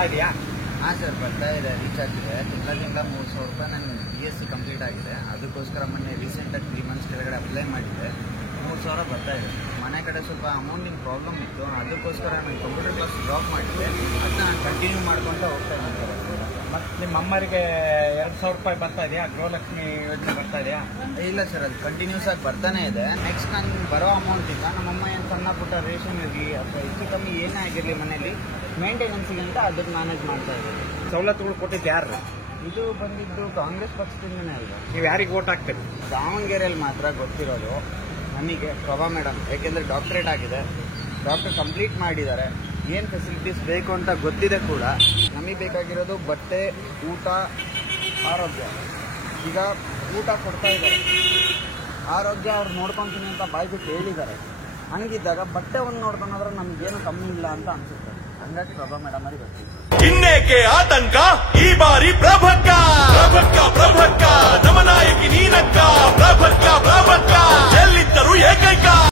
ಬರ್ತಾ ಇದೆಯಾ? ಹಾಂ ಸರ್, ಬರ್ತಾ ಇದೆ. ರೀಚಾರ್ಜ್ ಇದೆ. ತಿಂಗಳ 3,000 ರೂಪಾಯಿ ನನ್ನ BSc ಕಂಪ್ಲೀಟ್ ಆಗಿದೆ. ಅದಕ್ಕೋಸ್ಕರ ಮೊನ್ನೆ ರೀಸೆಂಟಾಗಿ 3 ಮಂತ್ಸ್ ಕೆಳಗಡೆ ಅಪ್ಲೈ ಮಾಡಿದ್ದೆ. 3,000 ಬರ್ತಾ ಇದೆ. ಮನೆ ಕಡೆ ಸ್ವಲ್ಪ ಅಮೌಂಟಿನ ಪ್ರಾಬ್ಲಮ್ ಇತ್ತು. ಅದಕ್ಕೋಸ್ಕರ ನಾನು ಕಂಪ್ಯೂಟರ್ ಕ್ಲಾಸ್ ಡ್ರಾಪ್ ಮಾಡಿದ್ದೆ. ಅದನ್ನ ನಾನು ಕಂಟಿನ್ಯೂ ಮಾಡ್ಕೊತ ಹೋಗ್ತಾ ಇದ್ದೀನಿ. ಮತ್ತು ನಿಮ್ಮ ಅಮ್ಮರಿಗೆ 2,000 ರೂಪಾಯಿ ಬರ್ತಾ ಇದೆಯಾ? ಗೃಹಲಕ್ಷ್ಮಿ ಯೋಜನೆ ಬರ್ತಾ ಇದೆಯಾ? ಇಲ್ಲ ಸರ್, ಅದು ಕಂಟಿನ್ಯೂಸ್ ಆಗಿ ಬರ್ತಾನೆ ಇದೆ. ನೆಕ್ಸ್ಟ್ ನಾನು ಬರೋ ಅಮೌಂಟಿಂದ ನಮ್ಮಮ್ಮ ಏನು ಸಣ್ಣ ಪುಟ್ಟ ರೇಷನ್ ಇರಲಿ ಅಥವಾ ಹೆಚ್ಚು ಕಮ್ಮಿ ಏನೇ ಆಗಿರಲಿ ಮನೆಯಲ್ಲಿ ಮೇಂಟೆನೆನ್ಸಿಗೆ ಅಂತ ಅದಕ್ಕೆ ಮ್ಯಾನೇಜ್ ಮಾಡ್ತಾ ಇದ್ದೀನಿ. ಸವಲತ್ತುಗಳು ಕೊಟ್ಟಿದ್ದು ಯಾರು? ಇದು ಬಂದಿದ್ದು ಕಾಂಗ್ರೆಸ್ ಪಕ್ಷದಿಂದನೇ ಅಲ್ವಾ? ನೀವು ಯಾರಿಗೆ ವೋಟ್ ಹಾಕ್ತೀರಿ? ದಾವಣಗೆರೆಯಲ್ಲಿ ಮಾತ್ರ ಗೊತ್ತಿರೋದು ನಮಗೆ ಪ್ರಭಾ ಮೇಡಮ್. ಯಾಕೆಂದರೆ ಡಾಕ್ಟ್ರೇಟ್ ಆಗಿದೆ, ಡಾಕ್ಟರ್ ಕಂಪ್ಲೀಟ್ ಮಾಡಿದ್ದಾರೆ. ಏನು ಫೆಸಿಲಿಟೀಸ್ ಬೇಕು ಅಂತ ಗೊತ್ತಿದೆ ಕೂಡ. ನಮಗೆ ಬೇಕಾಗಿರೋದು ಬಟ್ಟೆ, ಊಟ, ಆರೋಗ್ಯ. ಈಗ ಊಟ ಕೊಡ್ತಾ ಇದ್ದಾರೆ, ಆರೋಗ್ಯ ಅವ್ರು ನೋಡ್ಕೊತೀನಿ ಅಂತ ಬಾಯ್ಬಿಟ್ಟು ಹೇಳಿದ್ದಾರೆ. ಹಂಗಿದ್ದಾಗ ಬಟ್ಟೆ ಒಂದು ನೋಡ್ಕೊಂಡ್ರೆ ನಮ್ಗೇನು ಕಮ್ಮಿ ಇಲ್ಲ ಅಂತ ಅನ್ಸುತ್ತೆ. ಹಂಗಾಗಿ ಪ್ರಭಾ ಮೇಡಮ್ ಅವರಿಗೆ ಬರ್ತೀವಿ. ಇನ್ನೇಕೆ ಆತಂಕ, ಈ ಬಾರಿ ಪ್ರಭಕ್ಕ ನಮ್ಮ